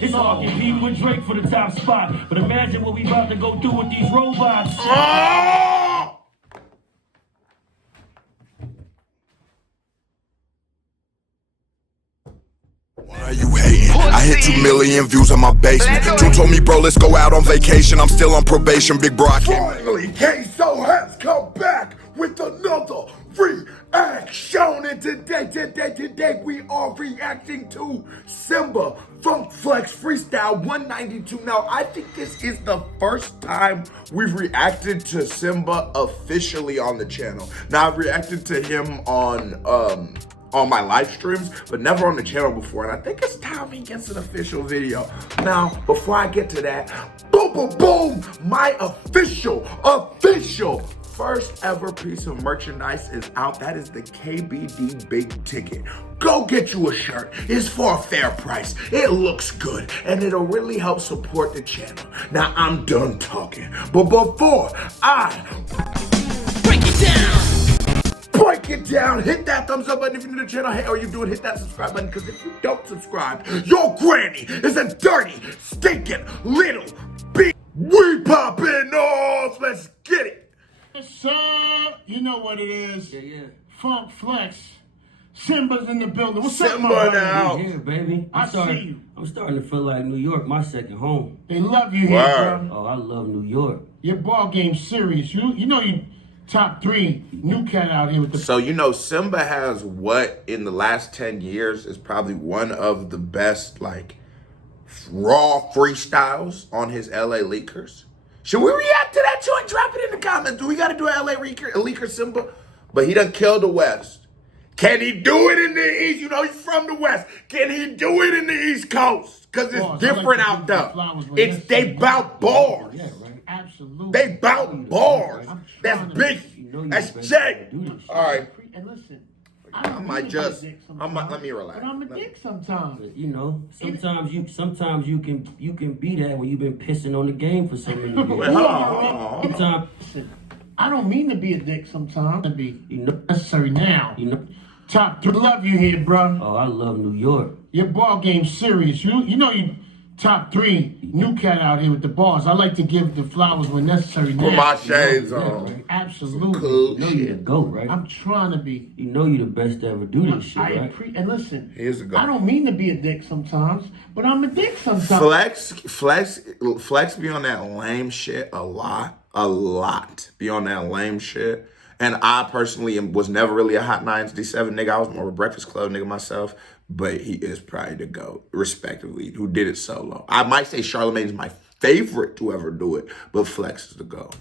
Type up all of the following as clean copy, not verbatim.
It's all competing with Drake for the top spot. But imagine what we about to go through with these robots. Why are you hating? I hit 2 million views on my basement. Two told me, bro, let's go out on vacation. I'm still on probation, big bro. Finally, Queso has come back with another reaction. And today we are reacting to Simba Funk Flex Freestyle 192. Now, I think this is the first time we've reacted to Simba officially on the channel. Now, I've reacted to him on my live streams, but never on the channel before. And I think it's time he gets an official video. Now, before I get to that, boom, boom, boom, my official first ever piece of merchandise is out. That is the KBD Big Ticket. Go get you a shirt. It's for a fair price. It looks good, and it'll really help support the channel. Now, I'm done talking, but before I break it down, hit that thumbs up button if you're new to the channel. Hey, or you do it, hit that subscribe button, because if you don't subscribe, your granny is a dirty, stinking little bitch. We popping off. Let's get it. Yes, sir. You know what it is. Yeah. Funk Flex. Simba's in the building. What's Simba up, my brother? now. Yeah, baby. I see you. I'm starting to feel like New York, my second home. They love you here, Word. bro. Oh, I love New York. Your ball game's serious. You know you top 3 new cat out here with the. So, you know, Simba has what in the last 10 years is probably one of the best, like, raw freestyles on his LA Leakers. Should we react to that joint? Drop it in the comments. Do we got to do an LA Leaker Simba? But he done killed the West. Can he do it in the East? You know, he's from the West. Can he do it in the East Coast? Because it's different out there. They bout bars. Yeah, right. Absolutely. They bout bars. That's big. That's Jay. All right. And listen, I might just, let me relax. But I'm a dick sometimes. You know, sometimes you can be that when you've been pissing on the game for so many years. Wait, hold on. Sometimes, Listen, I don't mean to be a dick sometimes. To be you know, necessary now. you know. Top 3. Love you here, bro. Oh, I love New York. Your ball game's serious. You know you top 3 new cat out here with the balls. I like to give the flowers when necessary. Put now. my shades on. Absolutely. Cool You know you the GOAT, right? I'm trying to be. You know you the best to ever do this shit, right? And listen, Here's a go. I don't mean to be a dick sometimes, but I'm a dick sometimes. Flex be on that lame shit a lot. Be on that lame shit. And I personally was never really a Hot 97 nigga. I was more of a Breakfast Club nigga myself. But he is probably the GOAT, respectively, who did it solo. I might say Charlamagne's my favorite to ever do it, but Flex is the GOAT.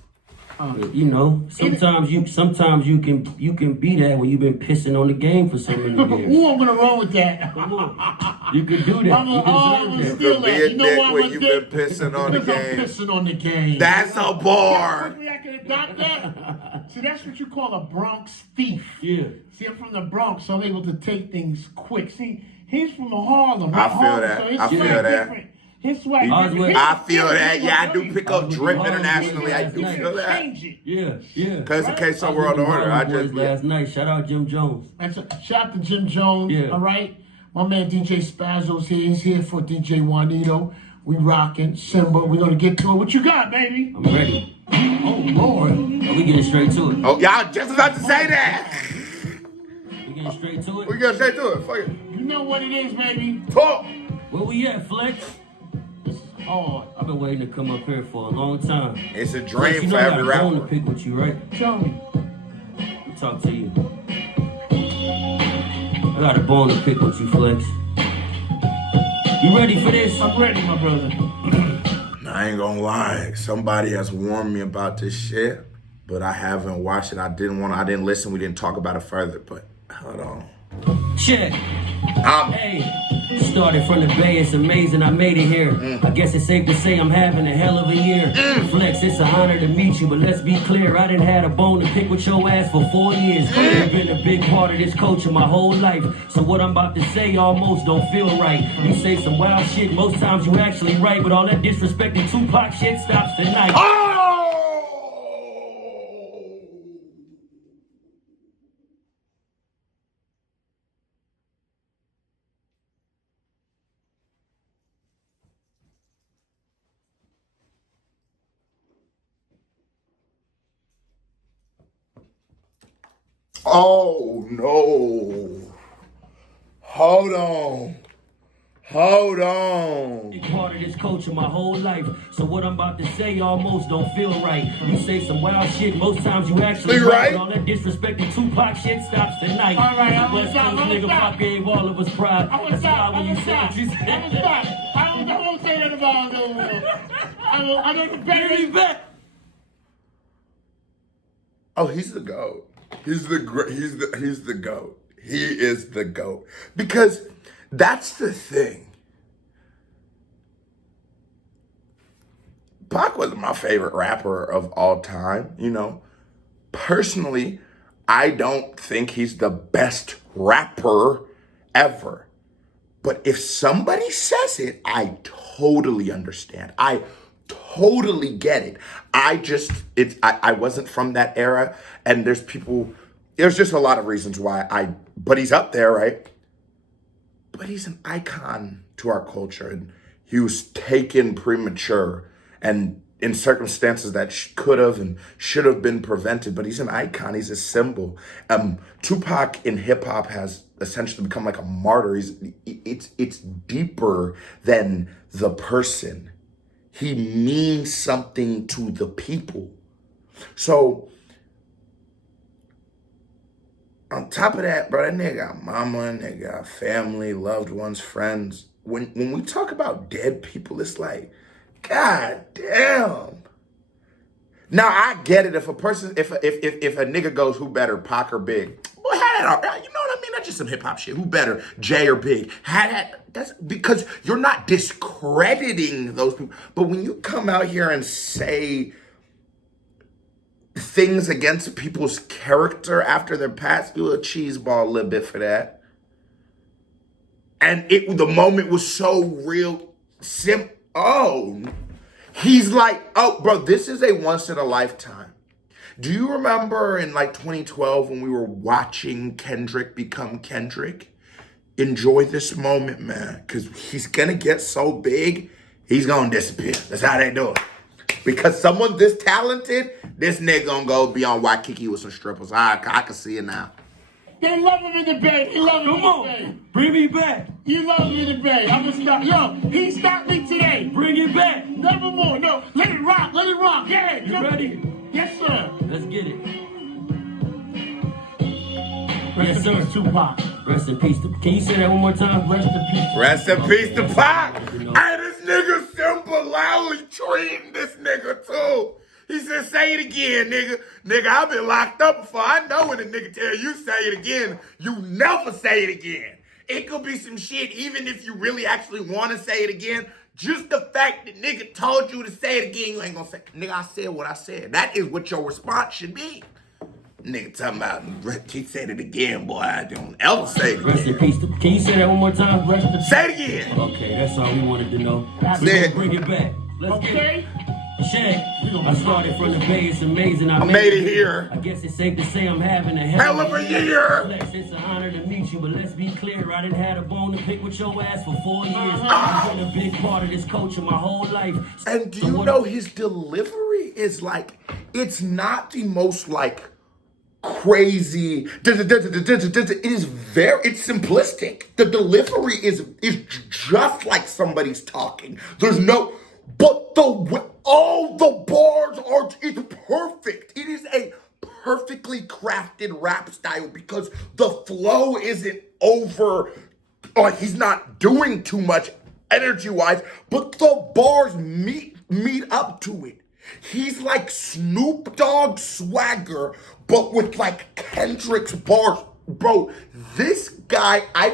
You know, sometimes you can be that when you've been pissing on the game for so many years. Ooh, I'm gonna roll with that. Come on. You can do that. I'm You gonna deserve that. steal Be that. a You know dick why when I'm a you've dick? been pissing on the Because I'm game. pissing on the game. That's a bar. Quickly, I can adopt that. See, that's what you call a Bronx thief. Yeah. See, I'm from the Bronx, so I'm able to take things quick. See, he's from Harlem. I feel Harlem, that. So his I feel swag that. different. His swag I different. I feel that. Yeah, I do pick up drip internationally. I do Nice. feel that. Change it. Yeah. Because in case I some was world with the order, I Harlem just Boys last night. Shout out Jim Jones. Shout out to Jim Jones. Yeah. All right. My man DJ Spazzo's here. He's here for DJ Juanito. We rocking. Simba. We're going to get to it. What you got, baby? I'm ready. Oh, Lord. Are we getting straight to it? Oh, y'all just about to say that. We getting straight to it? We got straight to it. Fuck it. You know what it is, baby. Talk. Where we at, Flex? This is hard. I've been waiting to come up here for a long time. It's a Flex, dream you for know I every got a bone to rapper. pick with you, right? Tell me. Let me talk to you. I got a bone to pick with you, Flex. You ready for this? I'm ready, my brother. I ain't gonna lie. Somebody has warned me about this shit, but I haven't watched it. I didn't listen. We didn't talk about it further, but hold on. Check. Hey, started from the Bay, it's amazing I made it here. I guess it's safe to say I'm having a hell of a year. Flex, it's an honor to meet you, but let's be clear, I didn't had a bone to pick with your ass for 4 years. You've been a big part of this culture my whole life, so what I'm about to say almost don't feel right. You say some wild shit, most times you actually right, but all that disrespecting Tupac shit stops tonight. Oh no. Hold on. Big part of this culture my whole life. So what I'm about to say almost don't feel right. You say some wild shit, most times you actually right. All that disrespecting Tupac shit stops tonight. All right, I'm West gonna Coast nigga stop. Pop gave all of us pride. I'm gonna That's stop. why when you said what you said. I'm gonna stop. I won't say that about no more. I'm gonna Bring me back. Oh, he's the GOAT. He's the GOAT. He is the GOAT. Because that's the thing. Pac was my favorite rapper of all time, you know. Personally, I don't think he's the best rapper ever. But if somebody says it, I totally understand. I totally get it. I wasn't from that era, and there's just a lot of reasons why but he's up there, right? But he's an icon to our culture, and he was taken premature and in circumstances that could have and should have been prevented, but he's an icon, he's a symbol. Tupac in hip hop has essentially become like a martyr. It's deeper than the person. He means something to the people. So, on top of that, bro, that nigga got mama, nigga got family, loved ones, friends. When we talk about dead people, it's like, God damn. Now I get it. If a nigga goes, who better, Pac or Big? Well, you know what I mean? That's just some hip hop shit. Who better, Jay or Big? That's because you're not discrediting those people. But when you come out here and say things against people's character after their past, you a cheeseball a little bit for that. And the moment was so real. He's like, oh, bro, this is a once in a lifetime. Do you remember in like 2012 when we were watching Kendrick become Kendrick? Enjoy this moment, man, because he's going to get so big, he's going to disappear. That's how they do it. Because someone this talented, this nigga going to go be on Waikiki with some strippers. I can see it now. They love him in the Bay. He love him in the Bay. Bring me back. You love him in the Bay. I'm gonna stop. Yo, he stopped me today. Bring it back. Never more. No, let it rock. Let it rock. Yeah. You ready? Yes, sir. Let's get it. Rest in peace, Tupac. Rest in peace. Can you say that one more time? Rest in peace. Rest in peace to Pac. Hey, this nigga Simba loudly treating this nigga too. He said, say it again, nigga. Nigga, I've been locked up before. I know when a nigga tell you say it again, you never say it again. It could be some shit, even if you really actually want to say it again. Just the fact that nigga told you to say it again, you ain't gonna say, nigga, I said what I said. That is what your response should be. Nigga talking about, he said it again, boy. I don't ever say it again. Rest in peace. Can you say that one more time? Rest in peace. Say it again. Okay, that's all we wanted to know. Say it. Bring it back. Let's get it. Shaq, I started from the Bay, it's amazing. I made it here. I guess it's safe to say I'm having a hell of a year. Flex, it's an honor to meet you, but let's be clear, I didn't have a bone to pick with your ass for 4 years. I've been a big part of this culture my whole life. And do you know his delivery is like, it's not the most like crazy. It is it's simplistic. The delivery is just like somebody's talking. There's no, but all the bars are, it's perfect. It is a perfectly crafted rap style because the flow isn't over, like he's not doing too much energy-wise, but the bars meet up to it. He's like Snoop Dogg swagger, but with like Kendrick's bars. Bro, this guy, I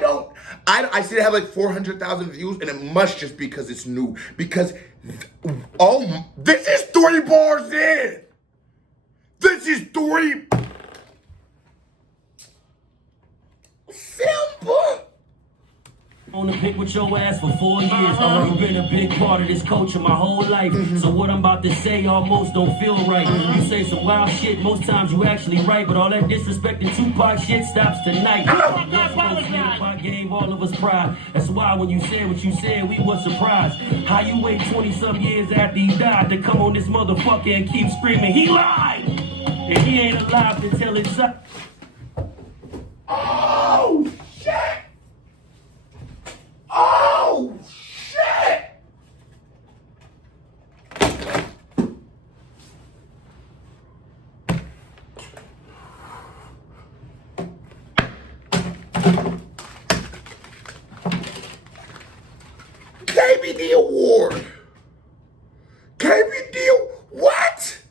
see it have like 400,000 views, and it must just be because it's new. Because, this is 3 bars in. This is 3. Simba. On the pick with your ass for 4 years. I've been a big part of this culture my whole life. So what I'm about to say almost don't feel right. You say some wild shit, most times you actually right, but all that disrespecting Tupac shit stops tonight. Tupac gave all of us pride. That's why when you said what you said, we was surprised. How you wait 20-some years after he died to come on this motherfucker and keep screaming, he lied! And he ain't alive to tell his side. Oh, shit! Oh, shit! KBD Award. KBD, what?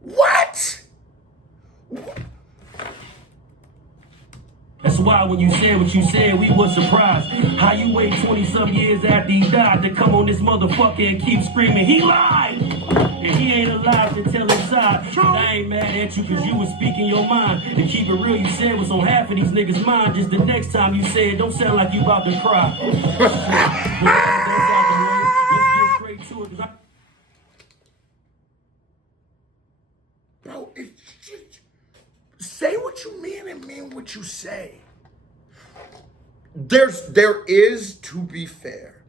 What? That's why when you said what you said, we was surprised. How you wait 20-some years after he died to come on this motherfucker and keep screaming, he lied! And he ain't alive to tell his side. But I ain't mad at you cause you was speaking your mind. To keep it real, you said what's on half of these niggas' mind. Just the next time you say it, don't sound like you about to cry. That's out the way. Let's get straight to it cause Bro, it's just, say what you mean and mean what you say. There is, to be fair,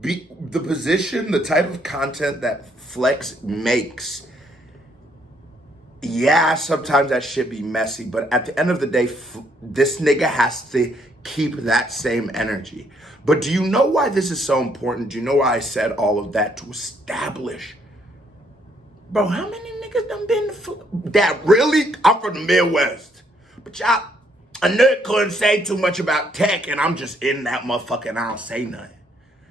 the position, the type of content that Flex makes, yeah, sometimes that shit be messy, but at the end of the day, this nigga has to keep that same energy. But do you know why this is so important? Do you know why I said all of that? To establish. Bro, how many niggas done been that really? I'm from the Midwest. But y'all, a nigga couldn't say too much about tech, and I'm just in that motherfucker and I don't say nothing.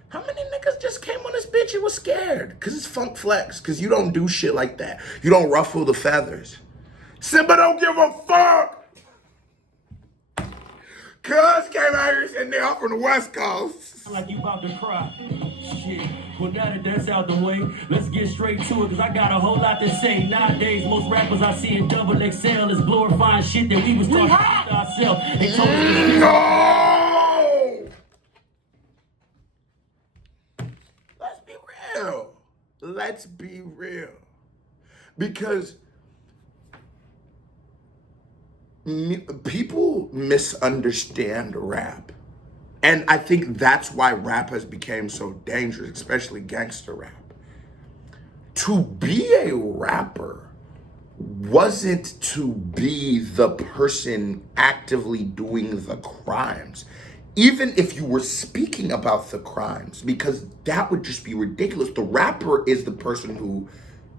How many niggas just came on this bitch and was scared? Because it's Funk Flex. Because you don't do shit like that. You don't ruffle the feathers. Simba don't give a fuck. Cuz came out here and they up from the West Coast. like you about to cry. Shit. Well, now that that's out the way, let's get straight to it, cause I got a whole lot to say. Nowadays, most rappers I see in double XL is glorifying shit that we was talking about ourselves. They told us No! Let's be real. Let's be real. Because people misunderstand rap. And I think that's why rap has become so dangerous, especially gangster rap. To be a rapper wasn't to be the person actively doing the crimes. Even if you were speaking about the crimes, because that would just be ridiculous. The rapper is the person who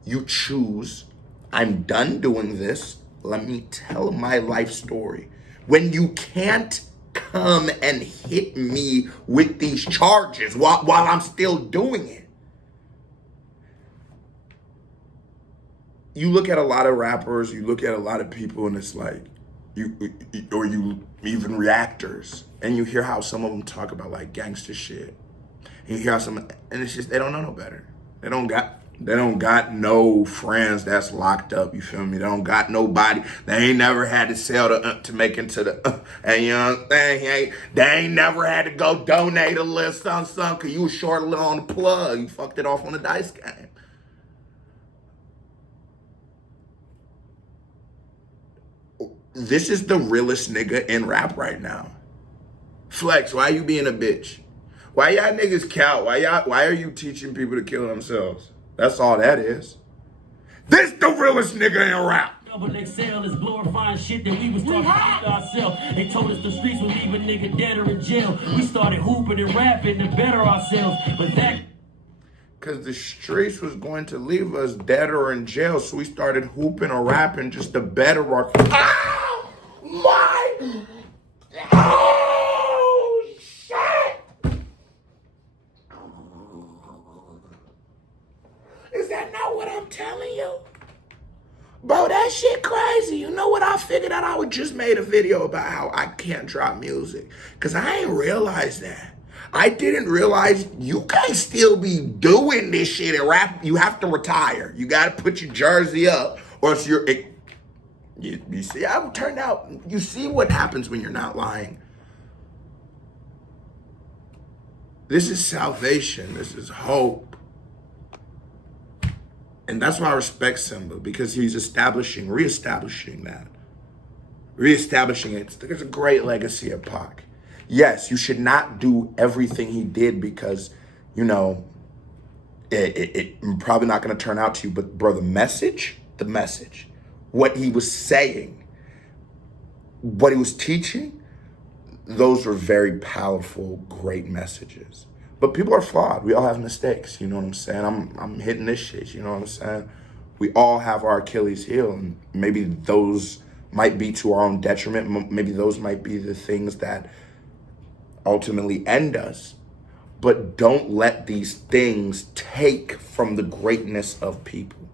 you choose. I'm done doing this. Let me tell my life story. When you can't come and hit me with these charges while I'm still doing it. You look at a lot of rappers, you look at a lot of people, and it's like, you even reactors, and you hear how some of them talk about like gangster shit. And you hear how some, and it's just, they don't know no better. They don't got no friends that's locked up, you feel me? They don't got nobody. They ain't never had to sell to make into the, and you know what I'm saying? They ain't never had to go donate a little something, cause you was short a little on the plug. You fucked it off on the dice game. This is the realest nigga in rap right now. Flex, why you being a bitch? Why y'all niggas count? Why are you teaching people to kill themselves? That's all that is. This the realest nigga in rap. double XL is glorifying shit that we was talking about ourselves. They told us the streets would leave a nigga dead or in jail. We started hooping and rapping to better ourselves. But that... Because the streets was going to leave us dead or in jail, so we started hooping or rapping just to better our... Ow! My... Oh, shit! Is that not what I'm telling you? Bro, that shit crazy. You know what I figured out? I just made a video about how I can't drop music. Because I ain't realized that. I didn't realize you can't still be doing this shit and rap. You have to retire. You got to put your jersey up, or else you're... You see how it turned out? You see what happens when you're not lying. This is salvation. This is hope. And that's why I respect Simba, because he's reestablishing that. Reestablishing it. There's a great legacy of Pac. Yes, you should not do everything he did because, you know, it probably not going to turn out to you. But, bro, the message, what he was saying, what he was teaching, those were very powerful, great messages. But people are flawed. We all have mistakes. You know what I'm saying? I'm hitting this shit. You know what I'm saying? We all have our Achilles heel, and maybe those might be to our own detriment. Maybe those might be the things that ultimately end us. But don't let these things take from the greatness of people.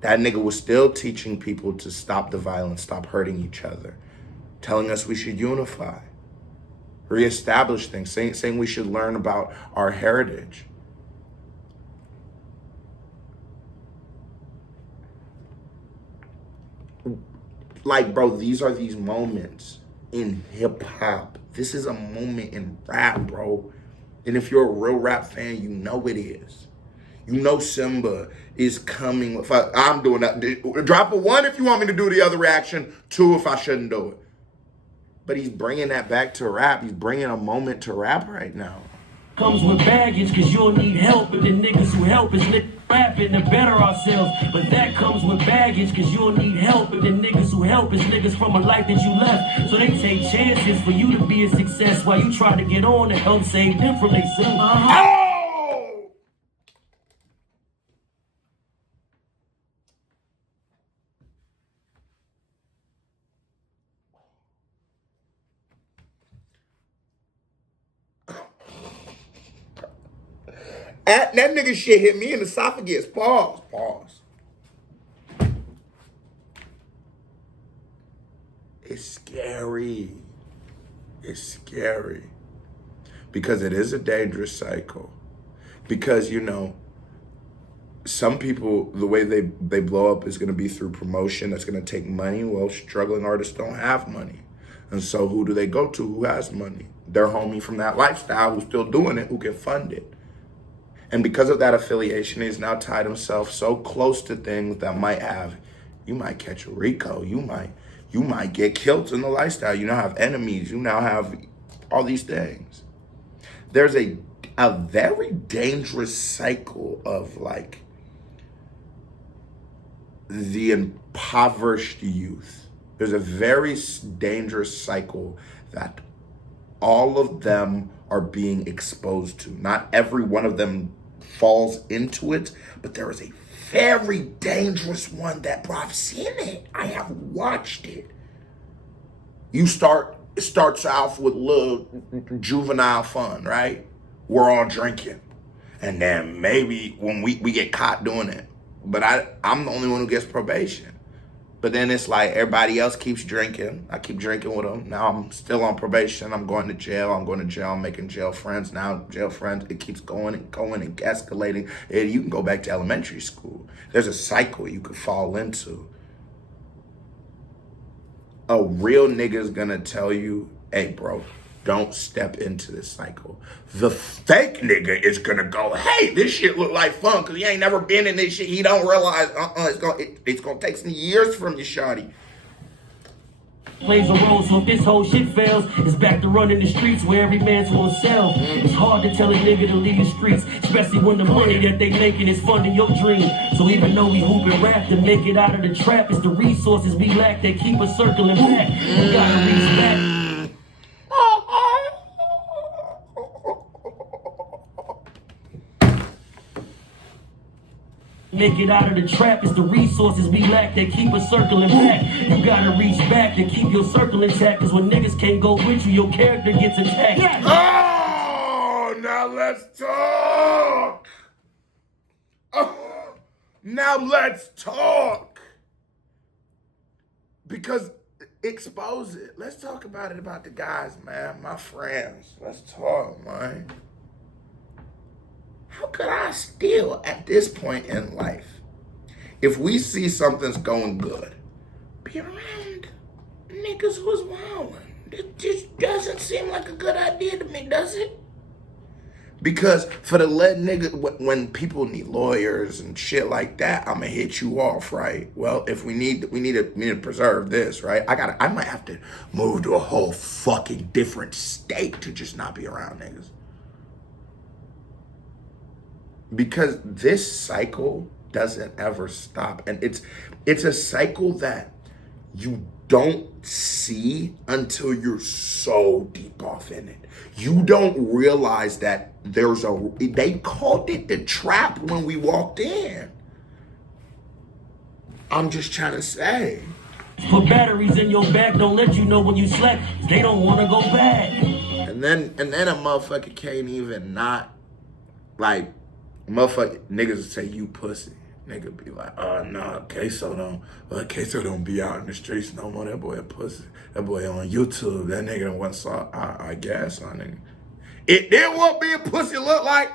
That nigga was still teaching people to stop the violence, stop hurting each other, telling us we should unify, reestablish things, saying we should learn about our heritage. Like, bro, these are these moments in hip hop. This is a moment in rap, bro. And if you're a real rap fan, you know it is. You know Simba is coming. I'm doing that. Drop a 1 if you want me to do the other reaction. 2 if I shouldn't do it. But he's bringing that back to rap. He's bringing a moment to rap right now. Comes with baggage, cause you'll need help, and the niggas who help is rapping to better ourselves. But that comes with baggage, cause you'll need help, and the niggas who help is niggas from a life that you left. So they take chances for you to be a success while you try to get on and help save them from themselves. Oh! That nigga shit hit me in the esophagus. Pause. It's scary. It's scary. Because it is a dangerous cycle. Because, you know, some people, the way they blow up is going to be through promotion. That's going to take money. Well, struggling artists don't have money. And so who do they go to? Who has money? Their homie from that lifestyle who's still doing it, who can fund it. And because of that affiliation, he's now tied himself so close to things that you might catch a Rico. You might get killed in the lifestyle. You now have enemies. You now have all these things. There's a very dangerous cycle of like the impoverished youth. There's a very dangerous cycle that all of them are being exposed to. Not every one of them falls into it, but there is a very dangerous one that, bro, I've seen it. I have watched it. It starts off with little juvenile fun, right? We're all drinking. And then maybe when we get caught doing it, but I'm the only one who gets probation. But then it's like everybody else keeps drinking. I keep drinking with them. Now I'm still on probation. I'm going to jail. I'm making jail friends. Now jail friends, it keeps going and escalating. And you can go back to elementary school. There's a cycle you could fall into. A real nigga's gonna tell you, hey, bro, don't step into this cycle. The fake nigga is gonna go, hey, this shit look like fun, because he ain't never been in this shit. He don't realize, it's gonna take some years from you, shawty. Plays a role, so if this whole shit fails, it's back to running the streets where every man's for himself. It's hard to tell a nigga to leave the streets, especially when the money that they making is funding your dream. So even though we hoop and rap to make it out of the trap, it's the resources we lack that keep us circling back. We gotta reach back. Make it out of the trap, it's the resources we lack that keep us circling back. You gotta reach back to keep your circle intact, cause when niggas can't go with you, your character gets attacked. Oh, now let's talk. Oh, now let's talk. Because expose it. Let's talk about it, about the guys, man, my friends. Let's talk, man. How could I still, at this point in life, if we see something's going good, be around niggas who's wildin'? It just doesn't seem like a good idea to me, does it? Because for the lead nigga, when people need lawyers and shit like that, I'ma hit you off, right? Well, if we need to preserve this, right? I might have to move to a whole fucking different state to just not be around niggas. Because this cycle doesn't ever stop. And it's a cycle that you don't see until you're so deep off in it. You don't realize that they called it the trap when we walked in. I'm just trying to say. Put batteries in your back, don't let you know when you slack. They don't want to go back. And then a motherfucker can't even not, like, motherfucker, niggas would say, you pussy. Nigga be like, oh, no, Queso don't be out in the streets no more. That boy a pussy. That boy on YouTube. That nigga done once saw, I guess, on it. It then what being pussy look like?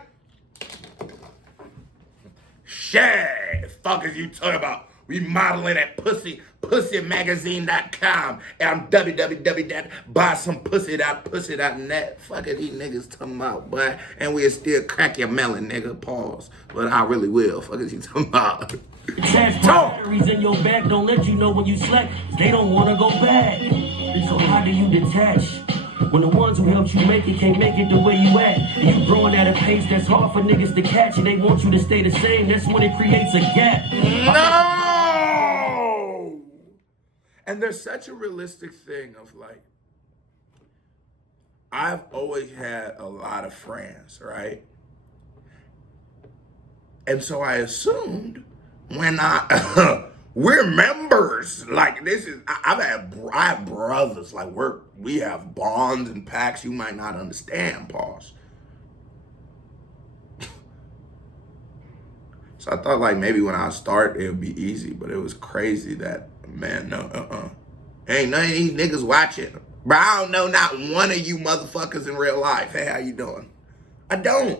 Shit, fuck is you talking about? We modeling at pussymagazine.com and www.buysompussy.net. Fuck it, these niggas talking about, boy. And we'll still crack your melon, nigga. Pause. But I really will. Fuck is you talking about? Attach batteries in your back, don't let you know when you slack. They don't want to go back. So how do you detach? When the ones who helped you make it can't make it the way you act. And you growing at a pace that's hard for niggas to catch, and they want you to stay the same. That's when it creates a gap. No! And there's such a realistic thing of like, I've always had a lot of friends, right? And so I assumed when we're members, like this is, I have brothers, like we have bonds and pacts you might not understand, pause. So I thought like maybe when I start, it would be easy, but it was crazy that, man, no, ain't none of these niggas watching. Bro, I don't know not one of you motherfuckers in real life. Hey, how you doing? I don't.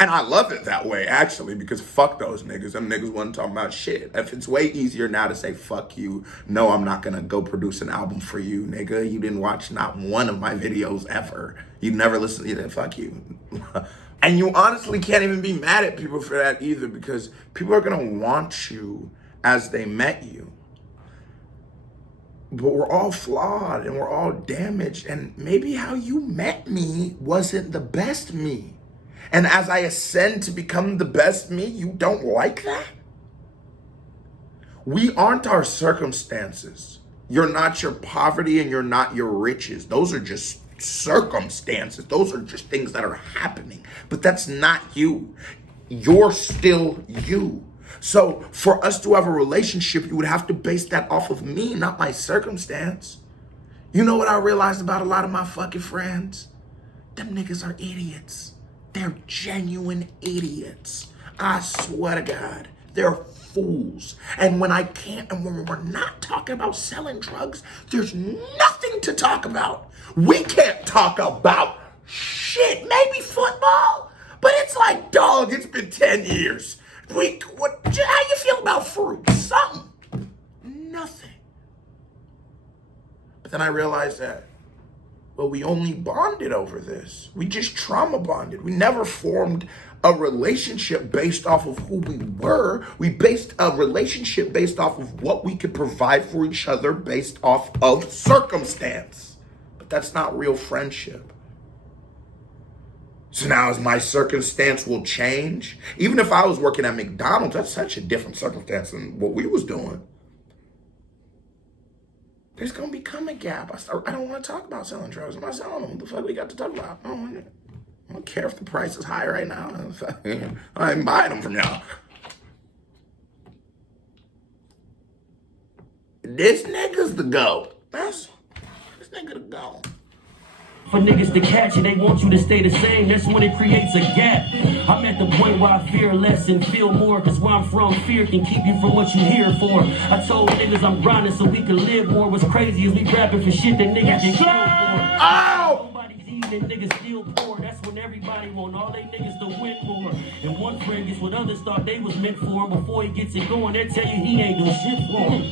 And I love it that way, actually, because fuck those niggas. Them niggas wasn't talking about shit. If it's way easier now to say, fuck you, no, I'm not gonna go produce an album for you, nigga. You didn't watch not one of my videos ever. You never listened to it, fuck you. And you honestly can't even be mad at people for that either, because people are gonna want you as they met you. But we're all flawed and we're all damaged, and maybe how you met me wasn't the best me. And as I ascend to become the best me, you don't like that? We aren't our circumstances. You're not your poverty and you're not your riches. Those are just circumstances. Those are just things that are happening. But that's not you. You're still you. So for us to have a relationship, you would have to base that off of me, not my circumstance. You know what I realized about a lot of my fucking friends? Them niggas are idiots. They're genuine idiots. I swear to God, they're fools. And when we're not talking about selling drugs, there's nothing to talk about. We can't talk about shit, maybe football, but it's like, dog, it's been 10 years. How you feel about fruit? Something. Nothing. But then I realized that, well, we only bonded over this. We just trauma bonded. We never formed a relationship based off of who we were. We based a relationship based off of what we could provide for each other based off of circumstance. But that's not real friendship. So now as my circumstance will change, even if I was working at McDonald's, that's such a different circumstance than what we was doing. There's going to become a gap. I don't want to talk about selling drugs. I'm not selling them. What the fuck we got to talk about? I don't care if the price is high right now. I ain't buying them from y'all. This nigga's the GOAT. This nigga the GOAT. For niggas to catch it, they want you to stay the same. That's when it creates a gap. I'm at the point where I fear less and feel more, cause where I'm from, fear can keep you from what you here for. I told niggas I'm grinding so we can live more. What's crazy is we rapping for shit that niggas get killed for. Oh! Nobody's eating, niggas still poor. That's when everybody want all they niggas to win more. And one friend gets what others thought they was meant for him. Before he gets it going, they tell you he ain't no shit for him.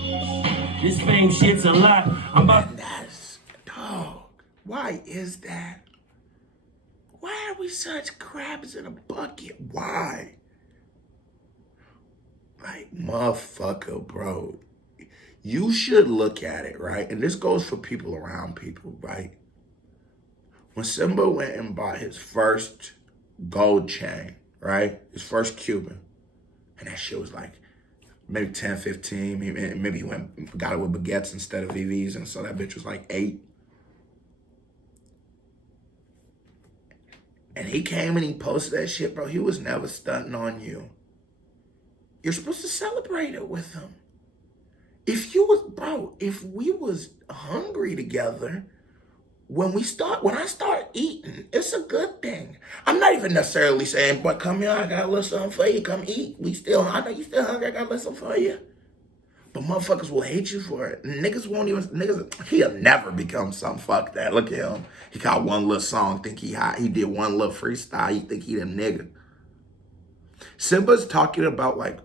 This fame shit's a lot. I'm about. Dog. Why is that? Why are we such crabs in a bucket? Why? Like, motherfucker, bro. You should look at it, right? And this goes for people around people, right? When Simba went and bought his first gold chain, right? His first Cuban. And that shit was like maybe 10, 15. Maybe he got it with baguettes instead of VVs, and so that bitch was like 8. And he came and he posted that shit, bro. He was never stunting on you. You're supposed to celebrate it with him. If we was hungry together, when I start eating, it's a good thing. I'm not even necessarily saying, but come here, I got a little something for you. Come eat. I know you still hungry, I got a little something for you. But motherfuckers will hate you for it. He'll never become something. Fuck that. Look at him. He got one little song, think he hot. He did one little freestyle, he think he a nigga. Simba's talking about like,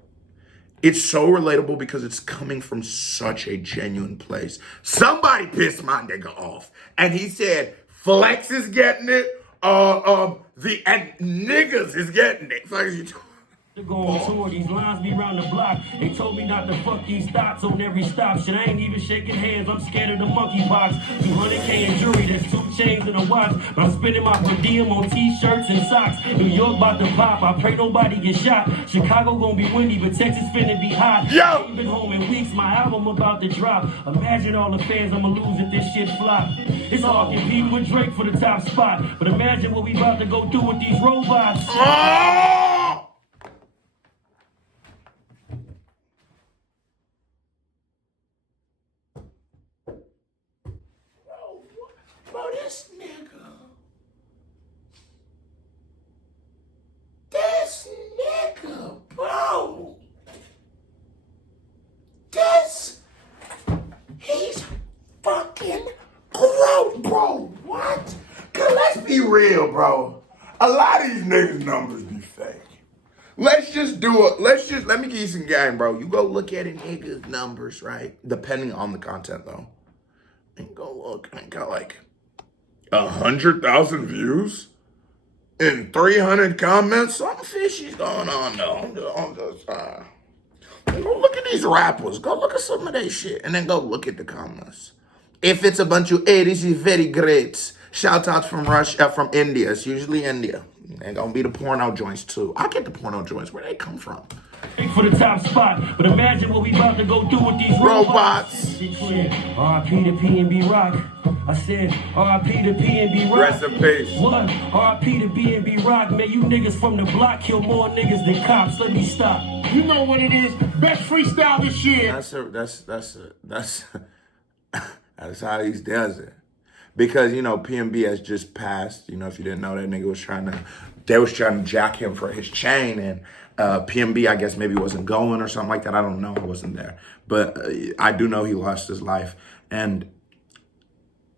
it's so relatable because it's coming from such a genuine place. Somebody pissed my nigga off. And he said, Flex is getting it, and niggas is getting it. Fuck you talking. Go on tour, these lines be round the block. They told me not to fuck these thoughts on every stop. Shit, I ain't even shaking hands, I'm scared of the monkey box. 200K in jewelry, there's 2 chains and a watch. But I'm spending my per diem on t-shirts and socks. New York about to pop, I pray nobody get shot. Chicago gonna be windy, but Texas finna be hot. Yo! I ain't been home in weeks, my album about to drop. Imagine all the fans I'ma lose if this shit flop. It's all competing with Drake for the top spot. But imagine what we about to go through with these robots. Oh! Bro, this nigga, bro. He's fucking gross, bro. What? Cause let's be real, bro. A lot of these niggas' numbers be fake. Let me give you some game, bro. You go look at a nigga's numbers, right? Depending on the content, though. And go look, I got like 100,000 views and 300 comments. Something fishy's going on though. Go look at these rappers. Go look at some of their shit, and then go look at the comments. If it's a bunch of, hey, this is very great. Shout outs from Russia, from India. It's usually India. And gonna be the porno joints too. I get the porno joints. Where they come from? For the top spot, but imagine what we about to go through with these robots. R.I.P. to P&B Rock. I said R.I.P. to P&B Rock. Rest in peace. What? R.I.P. to P&B Rock. Man, you niggas from the block kill more niggas than cops. Let me stop. You know what it is. Best freestyle this year. That's how he does it. Because, you know, PNB has just passed. You know, if you didn't know, that nigga was trying to jack him for his chain. And PNB, I guess, maybe wasn't going or something like that. I don't know. I wasn't there. But I do know he lost his life. And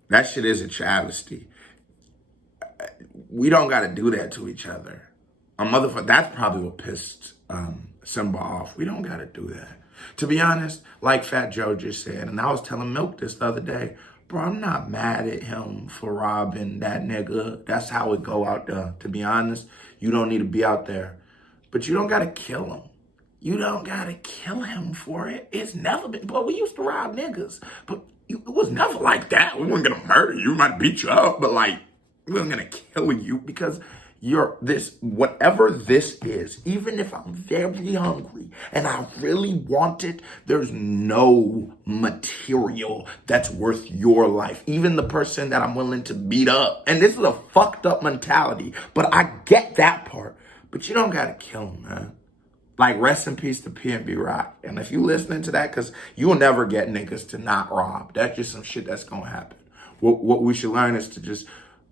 that shit is a travesty. We don't got to do that to each other. That's probably what pissed Simba off. We don't got to do that. To be honest, like Fat Joe just said, and I was telling Milk this the other day, bro, I'm not mad at him for robbing that nigga. That's how it go out there. To be honest, you don't need to be out there. But you don't got to kill him. You don't got to kill him for it. It's never been, bro, we used to rob niggas. But it was never like that. We weren't going to murder you. We might beat you up, but like, we weren't going to kill you because whatever this is, even if I'm very hungry and I really want it, there's no material that's worth your life. Even the person that I'm willing to beat up. And this is a fucked up mentality, but I get that part. But you don't gotta kill him, man. Like, rest in peace to PNB Rock. And if you listening to that, because you'll never get niggas to not rob. That's just some shit that's gonna happen. What we should learn is to just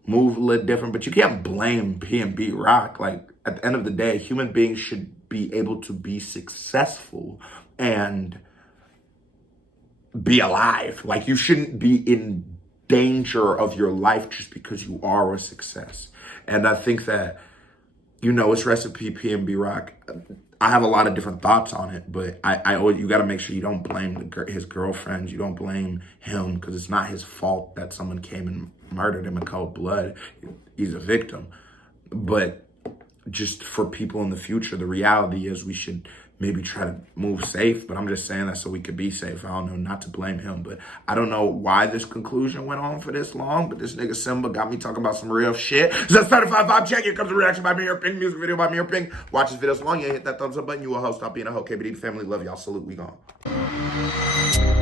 move a little different, but you can't blame PNB Rock. Like, at the end of the day, human beings should be able to be successful and be alive. Like, you shouldn't be in danger of your life just because you are a success. And I think that, you know, it's recipe PNB Rock. I have a lot of different thoughts on it, but you got to make sure you don't blame his girlfriends. You don't blame him because it's not his fault that someone came and murdered him in cold blood. He's a victim. But just for people in the future, the reality is we should maybe try to move safe, but I'm just saying that so we could be safe. I don't know, not to blame him, but I don't know why this conclusion went on for this long, but this nigga Simba got me talking about some real shit. It's a certified vibe check. Here comes a reaction by Mirror Ping, music video by Mirror Ping. Watch this video so long, you hit that thumbs up button. You a host, stop being a hoe. KBD family, love y'all. Salute, we gone.